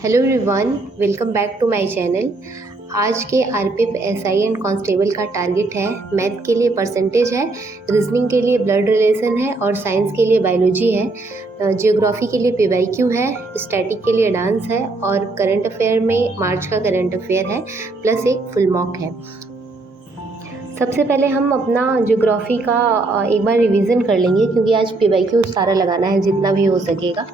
Hello everyone, welcome back to my channel. आज के RPF SI and constable का target है। मैथ के लिए परसेंटेज है, रीजनिंग के लिए ब्लड रिलेशन है और साइंस के लिए बायोलॉजी है। जियोग्राफी के लिए पीवाईक्यू है, स्टैटिक के लिए डांस है और करंट अफेयर में मार्च का करंट अफेयर है प्लस एक फुल मॉक है। सबसे पहले हम अपना ज्योग्राफी का एक बार रिवीजन कर लेंगे क्योंकि आज पीवाईक्यू सारा लगाना है जितना भी हो सकेगा।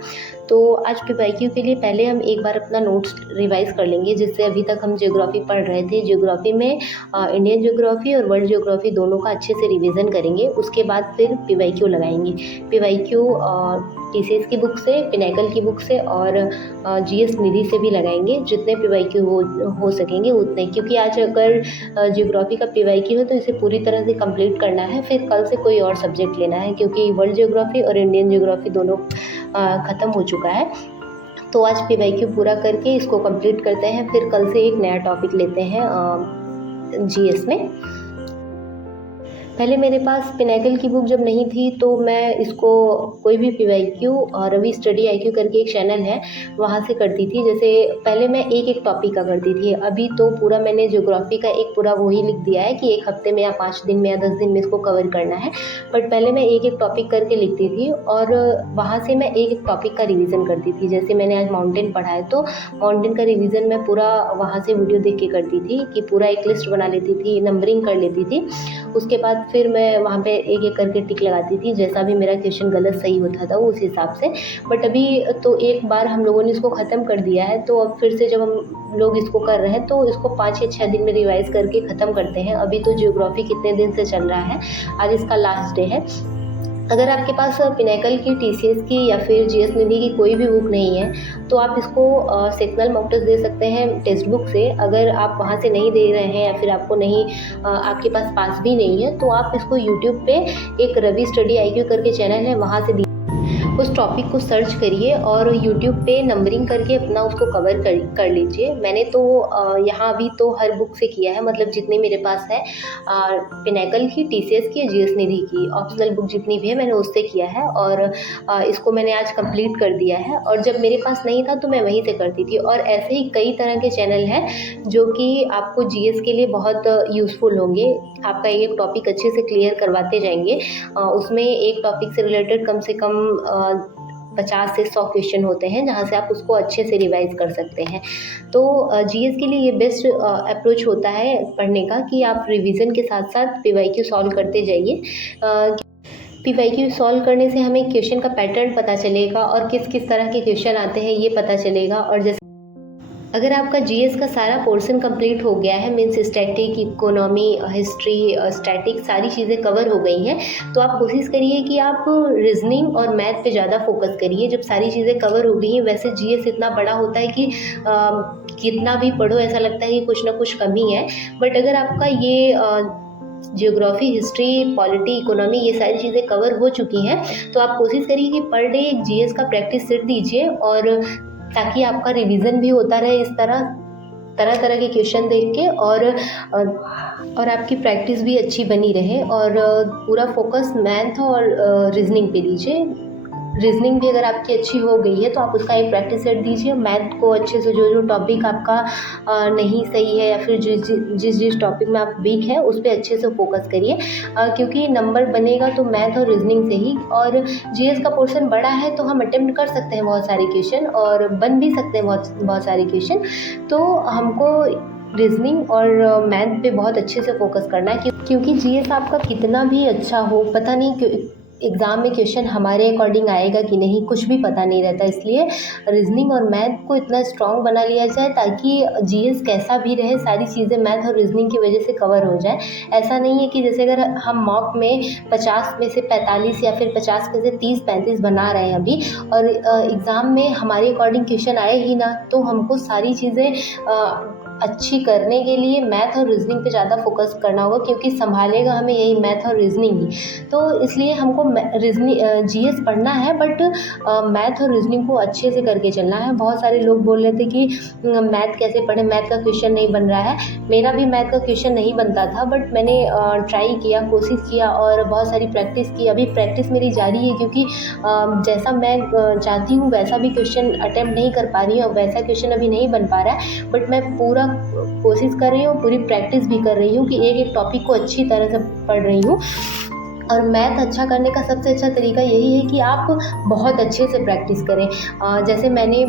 तो आज पीवाईक्यू के लिए पहले हम एक बार अपना नोट्स रिवाइज कर लेंगे, जिससे अभी तक हम ज्योग्राफी पढ़ रहे थे। ज्योग्राफी में इंडियन ज्योग्राफी और वर्ल्ड ज्योग्राफी दोनों का अच्छे से रिवीजन करेंगे। उसके बाद फिर पीवाईक्यू लगाएंगे। पीवाईक्यू टीसीएस की बुक से, पिनाकल की बुक से और जीएस निधि से भी लगाएंगे। जितने पीवाईक्यू हो सकेंगे उतने, क्योंकि आज अगर ज्योग्राफी का पीवाईक्यू है तो इसे पूरी तरह से कंप्लीट करना है। फिर कल से कोई और सब्जेक्ट लेना है क्योंकि वर्ल्ड ज्योग्राफी और इंडियन ज्योग्राफी दोनों ख़त्म हो चुका है। तो आज पीवाईक्यू पूरा करके इसको कंप्लीट करते हैं। फिर कल से एक नया टॉपिक लेते हैं जीएस में। पहले मेरे पास पिनाकल की बुक जब नहीं थी तो मैं इसको कोई भी पीवाईक्यू और रवि स्टडी आईक्यू करके एक चैनल है वहाँ से करती थी। जैसे पहले मैं एक एक टॉपिक का करती थी, अभी तो पूरा मैंने ज्योग्राफी का एक पूरा वही लिख दिया है कि एक हफ्ते में या 5 दिन में या 10 दिन में इसको कवर करना है। बट पहले मैं एक एक टॉपिक करके लिखती थी और वहाँ से मैं एक एक टॉपिक का रिविज़न करती थी। जैसे मैंने आज माउंटेन पढ़ा है तो माउंटेन का रिविज़न मैं पूरा वहाँ से वीडियो देख के करती थी कि पूरा एक लिस्ट बना लेती थी, नंबरिंग कर लेती थी। उसके बाद फिर मैं वहाँ पे एक एक करके टिक लगाती थी, जैसा भी मेरा क्वेश्चन गलत सही होता था उस हिसाब से। बट अभी तो एक बार हम लोगों ने इसको ख़त्म कर दिया है, तो अब फिर से जब हम लोग इसको कर रहे हैं तो इसको 5 या 6 दिन में रिवाइज़ करके ख़त्म करते हैं। अभी तो ज्योग्राफी कितने दिन से चल रहा है, आज इसका लास्ट डे है। अगर आपके पास पिनाकल की, टीसीएस की या फिर जीएस निधि की कोई भी बुक नहीं है तो आप इसको सेक्शनल मॉक टेस्ट दे सकते हैं टेक्स्ट बुक से। अगर आप वहाँ से नहीं दे रहे हैं या फिर आपको नहीं आपके पास भी नहीं है तो आप इसको यूट्यूब पे एक रवि स्टडी आईक्यू करके चैनल है वहाँ से उस टॉपिक को सर्च करिए और यूट्यूब पे नंबरिंग करके अपना उसको कवर कर लीजिए। मैंने तो यहाँ अभी तो हर बुक से किया है, मतलब जितनी मेरे पास है, पिनाकल की, टीसीएस की, जीएस निधि की, ऑप्शनल बुक जितनी भी है मैंने उससे किया है और इसको मैंने आज कंप्लीट कर दिया है। और जब मेरे पास नहीं था तो मैं वहीं से करती थी। और ऐसे ही कई तरह के चैनल हैं जो कि आपको जीएस के लिए बहुत यूज़फुल होंगे। आपका एक टॉपिक अच्छे से क्लियर करवाते जाएंगे। उसमें एक टॉपिक से रिलेटेड कम से कम 50 से 100 क्वेश्चन होते हैं जहाँ से आप उसको अच्छे से रिवाइज कर सकते हैं। तो जीएस के लिए ये बेस्ट अप्रोच होता है पढ़ने का कि आप रिवीजन के साथ साथ पीवाईक्यू सॉल्व करते जाइए। पीवाईक्यू सॉल्व करने से हमें क्वेश्चन का पैटर्न पता चलेगा और किस किस तरह के क्वेश्चन आते हैं ये पता चलेगा। और जैसे अगर आपका जीएस का सारा पोर्शन कंप्लीट हो गया है, means static, economy, history, static सारी चीज़ें कवर हो गई हैं, तो आप कोशिश करिए कि आप रीजनिंग और मैथ पे ज़्यादा फोकस करिए। जब सारी चीज़ें कवर हो गई हैं, वैसे जीएस इतना बड़ा होता है कि कितना भी पढ़ो ऐसा लगता है कि कुछ ना कुछ कमी है। बट अगर आपका ये जियोग्राफी, हिस्ट्री, पॉलिटी, इकोनॉमी ये सारी चीज़ें कवर हो चुकी हैं तो आप कोशिश करिए कि पर डे एक जीएस का प्रैक्टिस सेट दीजिए, और ताकि आपका रिवीजन भी होता रहे इस तरह तरह के क्वेश्चन देख के, और आपकी प्रैक्टिस भी अच्छी बनी रहे। और पूरा फोकस मैथ और रीजनिंग पे दीजिए। रीजनिंग भी अगर आपकी अच्छी हो गई है तो आप उसका एक प्रैक्टिस सेट दीजिए। मैथ को अच्छे से जो टॉपिक आपका नहीं सही है या फिर जिस टॉपिक में आप वीक है उस पर अच्छे से फोकस करिए, क्योंकि नंबर बनेगा तो मैथ और रीजनिंग से ही। और जीएस का पोर्शन बड़ा है तो हम अटेम्प्ट कर सकते हैं बहुत सारे क्वेश्चन और बन भी सकते हैं बहुत सारे क्वेश्चन। तो हमको रीजनिंग और मैथ पे बहुत अच्छे से फोकस करना है, क्योंकि जीएस आपका कितना भी अच्छा हो, पता नहीं एग्ज़ाम में क्वेश्चन हमारे अकॉर्डिंग आएगा कि नहीं, कुछ भी पता नहीं रहता। इसलिए रीजनिंग और मैथ को इतना स्ट्रॉन्ग बना लिया जाए ताकि जीएस कैसा भी रहे सारी चीज़ें मैथ और रीजनिंग की वजह से कवर हो जाए। ऐसा नहीं है कि जैसे अगर हम मॉक में 50 में से 45 या फिर 50 में से 30-35 बना रहे हैं अभी, और एग्ज़ाम में हमारे अकॉर्डिंग क्वेश्चन आए ही ना, तो हमको सारी चीज़ें अच्छी करने के लिए मैथ और रीज़निंग पे ज़्यादा फोकस करना होगा, क्योंकि संभालेगा हमें यही मैथ और रीज़निंग ही। तो इसलिए हमको रीज़निंग जीएस पढ़ना है, बट मैथ और रीज़निंग को अच्छे से करके चलना है। बहुत सारे लोग बोल रहे थे कि मैथ कैसे पढ़ें, मैथ का क्वेश्चन नहीं बन रहा है। मेरा भी मैथ का क्वेश्चन नहीं बनता था, बट मैंने ट्राई किया, कोशिश किया और बहुत सारी प्रैक्टिस की। अभी प्रैक्टिस मेरी जारी है, क्योंकि जैसा मैं चाहती हूँ वैसा भी क्वेश्चन अटेम्प्ट नहीं कर पा रही हूँ, वैसा क्वेश्चन अभी नहीं बन पा रहा है। बट मैं पूरा कोशिश कर रही हूँ, पूरी प्रैक्टिस भी कर रही हूँ कि एक एक टॉपिक को अच्छी तरह से पढ़ रही हूँ। और मैथ अच्छा करने का सबसे अच्छा तरीका यही है कि आप बहुत अच्छे से प्रैक्टिस करें। जैसे मैंने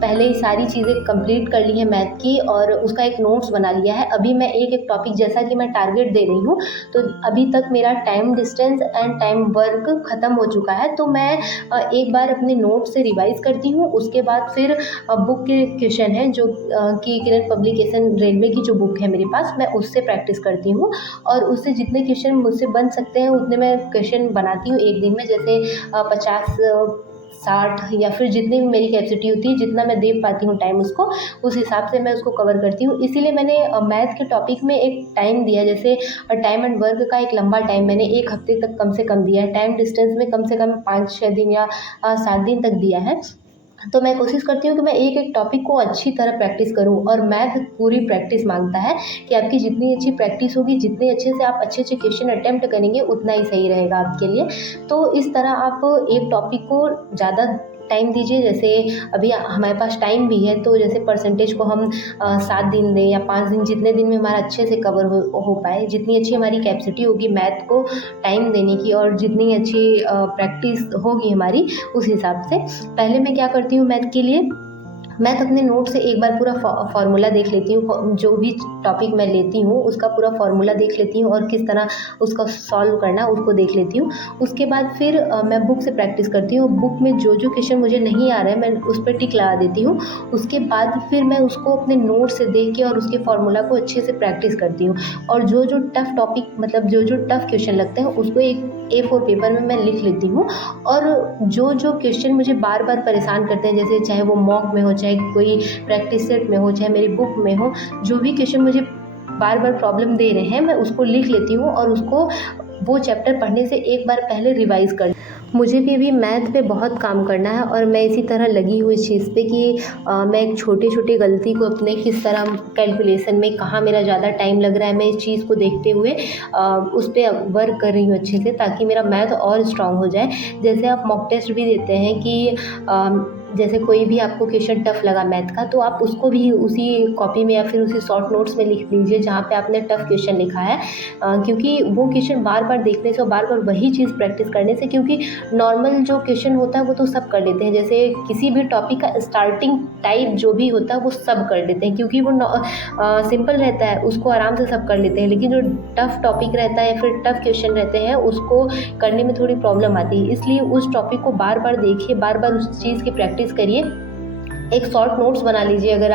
पहले ही सारी चीज़ें कंप्लीट कर ली है मैथ की, और उसका एक नोट्स बना लिया है। अभी मैं एक एक टॉपिक, जैसा कि मैं टारगेट दे रही हूँ, तो अभी तक मेरा time distance and time work ख़त्म हो चुका है। तो मैं एक बार अपने नोट्स से रिवाइज़ करती हूँ, उसके बाद फिर बुक के क्वेश्चन हैं जो कि किरण पब्लिकेशन रेलवे की जो बुक है मेरे पास, मैं उससे प्रैक्टिस करती हूँ। और उससे जितने क्वेश्चन मुझसे बन सकते हैं उतने मैं क्वेश्चन बनाती हूँ एक दिन में। जैसे 50 60 या फिर जितनी भी मेरी कैपेसिटी होती है, जितना मैं दे पाती हूँ टाइम उसको, उस हिसाब से मैं उसको कवर करती हूँ। इसीलिए मैंने मैथ के टॉपिक में एक टाइम दिया, जैसे टाइम एंड वर्क का एक लंबा टाइम मैंने 1 हफ्ते तक कम से कम दिया है। टाइम डिस्टेंस में कम से कम 5-6 दिन या 7 दिन तक दिया है। तो मैं कोशिश करती हूँ कि मैं एक एक टॉपिक को अच्छी तरह प्रैक्टिस करूँ, और मैथ पूरी प्रैक्टिस मांगता है कि आपकी जितनी अच्छी प्रैक्टिस होगी, जितने अच्छे से आप अच्छे अच्छे क्वेश्चन अटेम्प्ट करेंगे, उतना ही सही रहेगा आपके लिए। तो इस तरह आप एक टॉपिक को ज़्यादा टाइम दीजिए। जैसे अभी हमारे पास टाइम भी है, तो जैसे परसेंटेज को हम 7 दिन दें या 5 दिन, जितने दिन में हमारा अच्छे से कवर हो पाए, जितनी अच्छी हमारी कैपेसिटी होगी मैथ को टाइम देने की, और जितनी अच्छी प्रैक्टिस होगी हमारी, उस हिसाब से पहले मैं क्या करती हूँ मैथ के लिए, मैथ अपने नोट से एक बार पूरा फार्मूला देख लेती हूँ। जो भी टॉपिक मैं लेती हूँ उसका पूरा फार्मूला देख लेती हूँ, और किस तरह उसका सॉल्व करना है उसको देख लेती हूँ। उसके बाद फिर मैं बुक से प्रैक्टिस करती हूँ। बुक में जो जो क्वेश्चन मुझे नहीं आ रहा है मैं उस पर टिक लगा देती हूँ। उसके बाद फिर मैं उसको अपने नोट से देख के और उसके फार्मूला को अच्छे से प्रैक्टिस करती हूँ। और जो जो टफ़ टॉपिक, मतलब जो जो टफ़ क्वेश्चन लगते हैं, उसको एक A4 पेपर में मैं लिख लेती हूँ। और जो जो क्वेश्चन मुझे बार बार परेशान करते हैं, जैसे चाहे वो मॉक में हो, चाहे कोई प्रैक्टिस सेट में हो, चाहे मेरी बुक में हो, जो भी क्वेश्चन मुझे बार बार प्रॉब्लम दे रहे हैं, मैं उसको लिख लेती हूँ और उसको वो चैप्टर पढ़ने से एक बार पहले रिवाइज़ कर। मुझे भी अभी मैथ पे बहुत काम करना है, और मैं इसी तरह लगी हुई इस चीज़ पे कि मैं एक छोटी छोटी गलती को अपने किस तरह कैलकुलेशन में कहाँ मेरा ज़्यादा टाइम लग रहा है, मैं इस चीज़ को देखते हुए उस पर वर्क कर रही हूँ अच्छे से, ताकि मेरा मैथ और स्ट्रांग हो जाए। जैसे आप मॉक टेस्ट भी देते हैं कि जैसे कोई भी आपको क्वेश्चन टफ़ लगा मैथ का, तो आप उसको भी उसी कॉपी में या फिर उसी शॉर्ट नोट्स में लिख लीजिए जहाँ पे आपने टफ़ क्वेश्चन लिखा है। क्योंकि वो क्वेश्चन बार बार देखने से और बार बार वही चीज़ प्रैक्टिस करने से, क्योंकि नॉर्मल जो क्वेश्चन होता है वो तो सब कर लेते हैं, जैसे किसी भी टॉपिक का स्टार्टिंग टाइप जो भी होता है वो सब कर लेते हैं, क्योंकि वो सिंपल रहता है, उसको आराम से सब कर लेते हैं। लेकिन जो टफ़ टॉपिक रहता है या फिर टफ़ क्वेश्चन रहते हैं, उसको करने में थोड़ी प्रॉब्लम आती है। इसलिए उस टॉपिक को बार बार देखिए, बार बार उस चीज़ की प्रैक्टिस करिए। एक शॉर्ट नोट्स बना लीजिए, अगर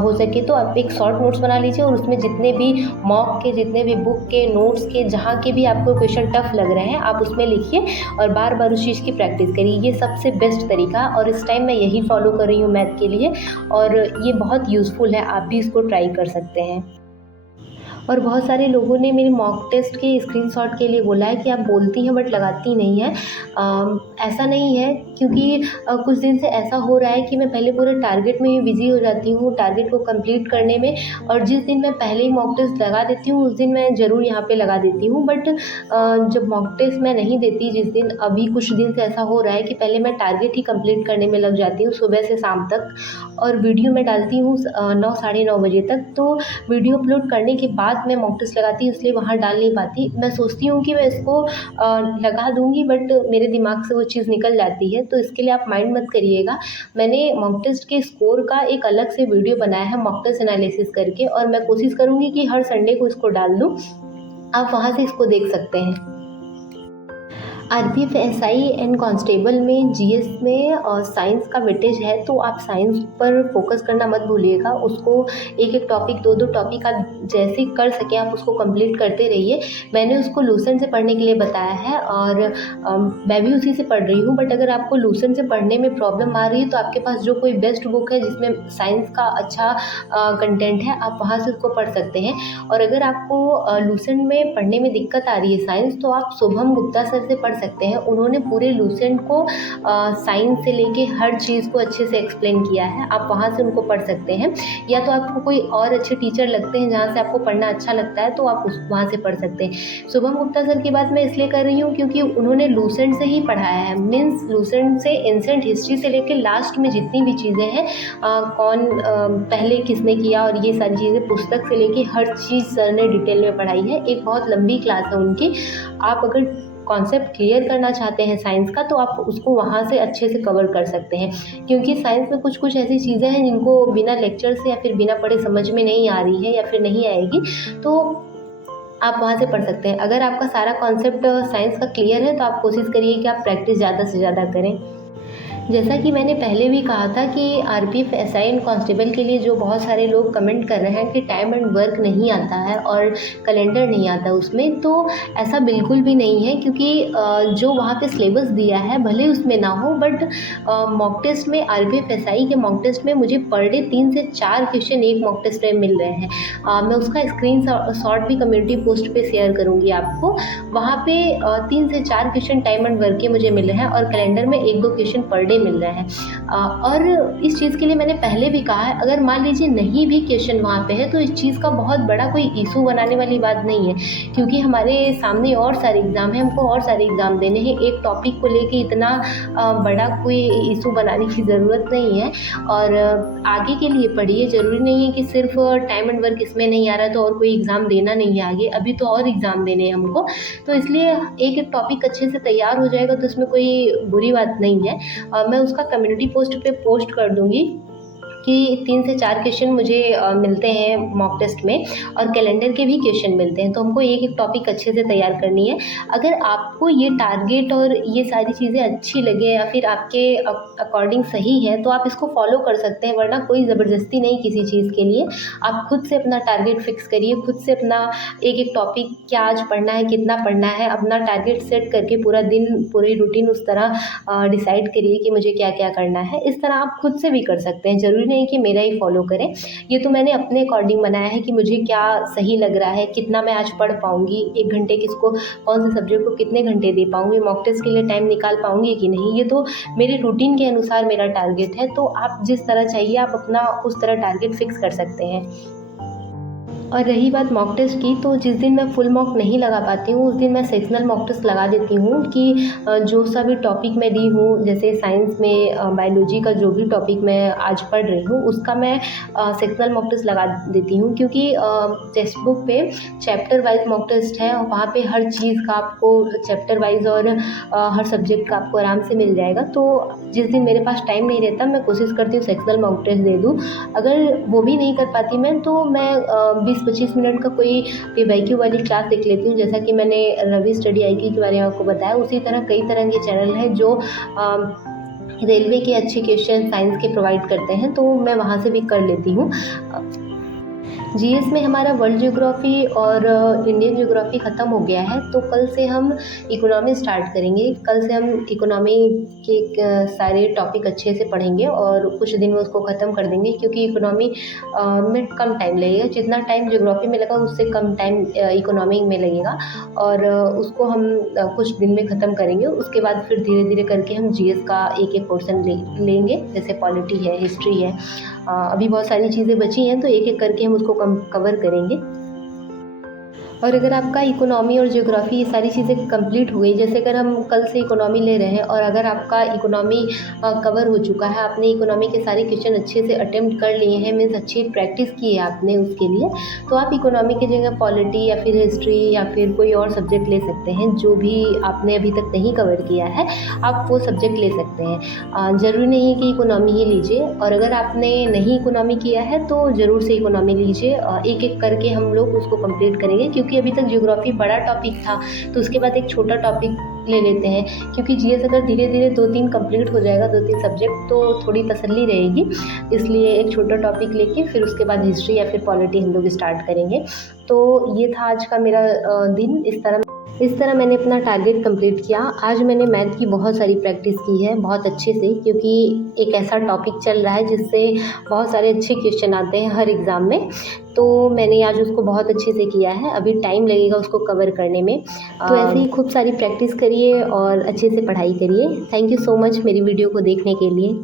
हो सके तो आप एक शॉर्ट नोट्स बना लीजिए, और उसमें जितने भी मॉक के, जितने भी बुक के नोट्स के, जहाँ के भी आपको क्वेश्चन टफ लग रहे हैं, आप उसमें लिखिए और बार बार उस चीज़ की प्रैक्टिस करिए। ये सबसे बेस्ट तरीका, और इस टाइम मैं यही फॉलो कर रही हूँ मैथ के लिए, और ये बहुत यूज़फुल है। आप भी इसको ट्राई कर सकते हैं। और बहुत सारे लोगों ने मेरे मॉक टेस्ट के स्क्रीनशॉट के लिए बोला है कि आप बोलती हैं बट लगाती नहीं हैं। ऐसा नहीं है, क्योंकि कुछ दिन से ऐसा हो रहा है कि मैं पहले पूरे टारगेट में ही बिज़ी हो जाती हूँ, टारगेट को कंप्लीट करने में, और जिस दिन मैं पहले ही मॉक टेस्ट लगा देती हूँ उस दिन मैं ज़रूर यहाँ पे लगा देती हूँ। बट जब मॉक टेस्ट मैं नहीं देती, जिस दिन, अभी कुछ दिन से ऐसा हो रहा है कि पहले मैं टारगेट ही कंप्लीट करने में लग जाती हूँ सुबह से शाम तक, और वीडियो मैं डालती हूँ 9 साढ़े 9 बजे तक। तो वीडियो अपलोड करने के बाद मैं मॉक टेस्ट लगाती हूँ, इसलिए वहाँ डाल नहीं पाती। मैं सोचती हूँ कि मैं इसको लगा दूँगी, बट मेरे दिमाग से वो चीज़ निकल जाती है, तो इसके लिए आप माइंड मत करिएगा। मैंने मॉक टेस्ट के स्कोर का एक अलग से वीडियो बनाया है मॉक टेस्ट एनालिसिस करके, और मैं कोशिश करूँगी कि हर संडे को इसको डाल दूँ। आप वहाँ से इसको देख सकते हैं। आरपीएफ एसआई एंड कांस्टेबल में जीएस में साइंस का वेटेज है, तो आप साइंस पर फोकस करना मत भूलिएगा। उसको एक एक टॉपिक, दो दो टॉपिक आप जैसे कर सकें आप उसको कंप्लीट करते रहिए। मैंने उसको लूसेंट से पढ़ने के लिए बताया है और मैं भी उसी से पढ़ रही हूँ। बट अगर आपको लूसेंट से पढ़ने में प्रॉब्लम आ रही है तो आपके पास जो कोई बेस्ट बुक है जिसमें साइंस का अच्छा कंटेंट है, आप वहाँ से उसको पढ़ सकते हैं। और अगर आपको लूसेंट में पढ़ने में दिक्कत आ रही है साइंस, तो आप शुभम गुप्ता सर से पढ़ सकते हैं। उन्होंने पूरे लूसेंट को साइंस से लेके हर चीज़ को अच्छे से एक्सप्लेन किया है, आप वहाँ से उनको पढ़ सकते हैं। या तो आपको कोई और अच्छे टीचर लगते हैं जहाँ से आपको पढ़ना अच्छा लगता है, तो आप वहाँ से पढ़ सकते हैं। शुभम गुप्ता सर की बात मैं इसलिए कर रही हूँ क्योंकि उन्होंने लूसेंट से ही पढ़ाया है। मीन्स लूसेंट से एंसेंट हिस्ट्री से लेकर लास्ट में जितनी भी चीज़ें हैं, कौन पहले किसने किया और ये सारी चीज़ें, पुस्तक से लेके हर चीज़ सर ने डिटेल में पढ़ाई है। एक बहुत लंबी क्लास है उनकी। आप अगर कॉन्सेप्ट क्लियर करना चाहते हैं साइंस का, तो आप उसको वहाँ से अच्छे से कवर कर सकते हैं। क्योंकि साइंस में कुछ कुछ ऐसी चीज़ें हैं जिनको बिना लेक्चर से या फिर बिना पढ़े समझ में नहीं आ रही है या फिर नहीं आएगी, तो आप वहाँ से पढ़ सकते हैं। अगर आपका सारा कॉन्सेप्ट साइंस का क्लियर है तो आप कोशिश करिए कि आप प्रैक्टिस ज़्यादा से ज़्यादा करें। जैसा कि मैंने पहले भी कहा था कि आरपीएफ एसआई एंड कांस्टेबल के लिए जो बहुत सारे लोग कमेंट कर रहे हैं कि टाइम एंड वर्क नहीं आता है और कैलेंडर नहीं आता उसमें, तो ऐसा बिल्कुल भी नहीं है। क्योंकि जो वहाँ पे सिलेबस दिया है भले उसमें ना हो, बट मॉक टेस्ट में, आरपीएफ एसआई के मॉक टेस्ट में मुझे पर डे 3 से 4 क्वेश्चन एक मॉक टेस्ट में मिल रहे हैं। मैं उसका स्क्रीन शॉट भी कम्युनिटी पोस्ट पे शेयर करूँगी आपको। वहाँ पे 3 से 4 क्वेश्चन टाइम एंड वर्क के मुझे मिल रहे हैं और कैलेंडर में 1-2 क्वेश्चन पर डे मिल रहे हैं। और इस चीज़ के लिए मैंने पहले भी कहा है, अगर मान लीजिए नहीं भी क्वेश्चन वहाँ पे है तो इस चीज़ का बहुत बड़ा कोई इशू बनाने वाली बात नहीं है। क्योंकि हमारे सामने और सारे एग्ज़ाम हैं, हमको और सारे एग्ज़ाम देने हैं। एक टॉपिक को लेके इतना बड़ा कोई इशू बनाने की ज़रूरत नहीं है। और आगे के लिए पढ़िए, ज़रूरी नहीं है कि सिर्फ टाइम एंड वर्क इसमें नहीं आ रहा है तो और कोई एग्ज़ाम देना नहीं है आगे। अभी तो और एग्ज़ाम देने हैं हमको, तो इसलिए एक एक टॉपिक अच्छे से तैयार हो जाएगा तो इसमें कोई बुरी बात नहीं है। मैं उसका कम्युनिटी पोस्ट पे पोस्ट कर दूँगी कि 3 से 4 क्वेश्चन मुझे मिलते हैं मॉक टेस्ट में और कैलेंडर के भी क्वेश्चन मिलते हैं। तो हमको एक एक टॉपिक अच्छे से तैयार करनी है। अगर आपको ये टारगेट और ये सारी चीज़ें अच्छी लगे या फिर आपके अकॉर्डिंग सही है तो आप इसको फॉलो कर सकते हैं, वरना कोई ज़बरदस्ती नहीं किसी चीज़ के लिए। आप खुद से अपना टारगेट फिक्स करिए, खुद से अपना एक एक टॉपिक क्या आज पढ़ना है, कितना पढ़ना है, अपना टारगेट सेट करके पूरा दिन, पूरी रूटीन उस तरह डिसाइड करिए कि मुझे क्या क्या करना है। इस तरह आप खुद से भी कर सकते हैं, ज़रूरी नहीं कि मेरा ही फॉलो करें। ये तो मैंने अपने अकॉर्डिंग बनाया है कि मुझे क्या सही लग रहा है, कितना मैं आज पढ़ पाऊँगी, 1 घंटे किसको, कौन से सब्जेक्ट को कितने घंटे दे पाऊँगी, मॉक टेस्ट के लिए टाइम निकाल पाऊँगी कि नहीं। ये तो मेरे रूटीन के अनुसार मेरा टारगेट है। तो आप जिस तरह चाहिए आप अपना उस तरह टारगेट फिक्स कर सकते हैं। और रही बात मॉक टेस्ट की, तो जिस दिन मैं फुल मॉक नहीं लगा पाती हूँ उस दिन मैं सेक्शनल मॉक टेस्ट लगा देती हूँ कि जो सा भी टॉपिक मैं दी हूँ, जैसे साइंस में बायोलॉजी का जो भी टॉपिक मैं आज पढ़ रही हूँ उसका मैं सेक्शनल मॉक टेस्ट लगा देती हूँ। क्योंकि टेक्स्ट बुक पे चैप्टर वाइज मॉक टेस्ट है और वहाँ पे हर चीज़ का आपको चैप्टर वाइज और हर सब्जेक्ट का आपको आराम से मिल जाएगा। तो जिस दिन मेरे पास टाइम नहीं रहता मैं कोशिश करती हूँ सेक्शनल मॉक टेस्ट दे दूँ। अगर वो भी नहीं कर पाती मैं, तो मैं 20-25 मिनट का कोई पीवाईक्यू वाली क्लास देख लेती हूँ। जैसा कि मैंने रवि स्टडी आईक्यू के बारे में आपको बताया, उसी तरह कई तरह के चैनल हैं जो रेलवे के अच्छे क्वेश्चन साइंस के प्रोवाइड करते हैं, तो मैं वहाँ से भी कर लेती हूँ। जीएस में हमारा वर्ल्ड ज्योग्राफी और इंडियन ज्योग्राफी ख़त्म हो गया है, तो कल से हम इकोनॉमी स्टार्ट करेंगे। कल से हम इकोनॉमी के सारे टॉपिक अच्छे से पढ़ेंगे और कुछ दिन में उसको ख़त्म कर देंगे। क्योंकि इकोनॉमी में कम टाइम लगेगा, जितना टाइम ज्योग्राफी में लगा उससे कम टाइम इकोनॉमी में लगेगा और उसको हम कुछ दिन में ख़त्म करेंगे। उसके बाद फिर धीरे धीरे करके हम जीएस का एक एक पोर्सन लेंगे, जैसे पॉलिटी है, हिस्ट्री है। अभी बहुत सारी चीज़ें बची हैं तो एक एक करके हम उसको कवर करेंगे। और अगर आपका इकोनॉमी और ज्योग्राफी ये सारी चीज़ें कंप्लीट हो गई, जैसे अगर हम कल से इकोनॉमी ले रहे हैं और अगर आपका इकोनॉमी कवर हो चुका है, आपने इकोनॉमी के सारे क्वेश्चन अच्छे से अटेम्प्ट कर लिए हैं, मीन्स अच्छी प्रैक्टिस की है आपने उसके लिए, तो आप इकोनॉमी की जगह पॉलिटी या फिर हिस्ट्री या फिर कोई और सब्जेक्ट ले सकते हैं। जो भी आपने अभी तक नहीं कवर किया है आप वो सब्जेक्ट ले सकते हैं। ज़रूरी नहीं है कि इकोनॉमी ही लीजिए। और अगर आपने नहीं इकोनॉमी किया है तो ज़रूर से इकोनॉमी लीजिए। एक एक करके हम लोग उसको कंप्लीट करेंगे, क्योंकि अभी तक ज्योग्राफी बड़ा टॉपिक था तो उसके बाद एक छोटा टॉपिक ले लेते हैं, क्योंकि जीएस अगर धीरे धीरे 2-3 कंप्लीट हो जाएगा, 2-3 सब्जेक्ट, तो थोड़ी तसल्ली रहेगी। इसलिए एक छोटा टॉपिक लेके फिर उसके बाद हिस्ट्री या फिर पॉलिटी हम लोग स्टार्ट करेंगे। तो ये था आज का मेरा दिन। इस तरह मैंने अपना टारगेट कंप्लीट किया। आज मैंने मैथ की बहुत सारी प्रैक्टिस की है, बहुत अच्छे से, क्योंकि एक ऐसा टॉपिक चल रहा है जिससे बहुत सारे अच्छे क्वेश्चन आते हैं हर एग्ज़ाम में। तो मैंने आज उसको बहुत अच्छे से किया है, अभी टाइम लगेगा उसको कवर करने में। तो ऐसे ही खूब सारी प्रैक्टिस करिए और अच्छे से पढ़ाई करिए। थैंक यू सो मच मेरी वीडियो को देखने के लिए।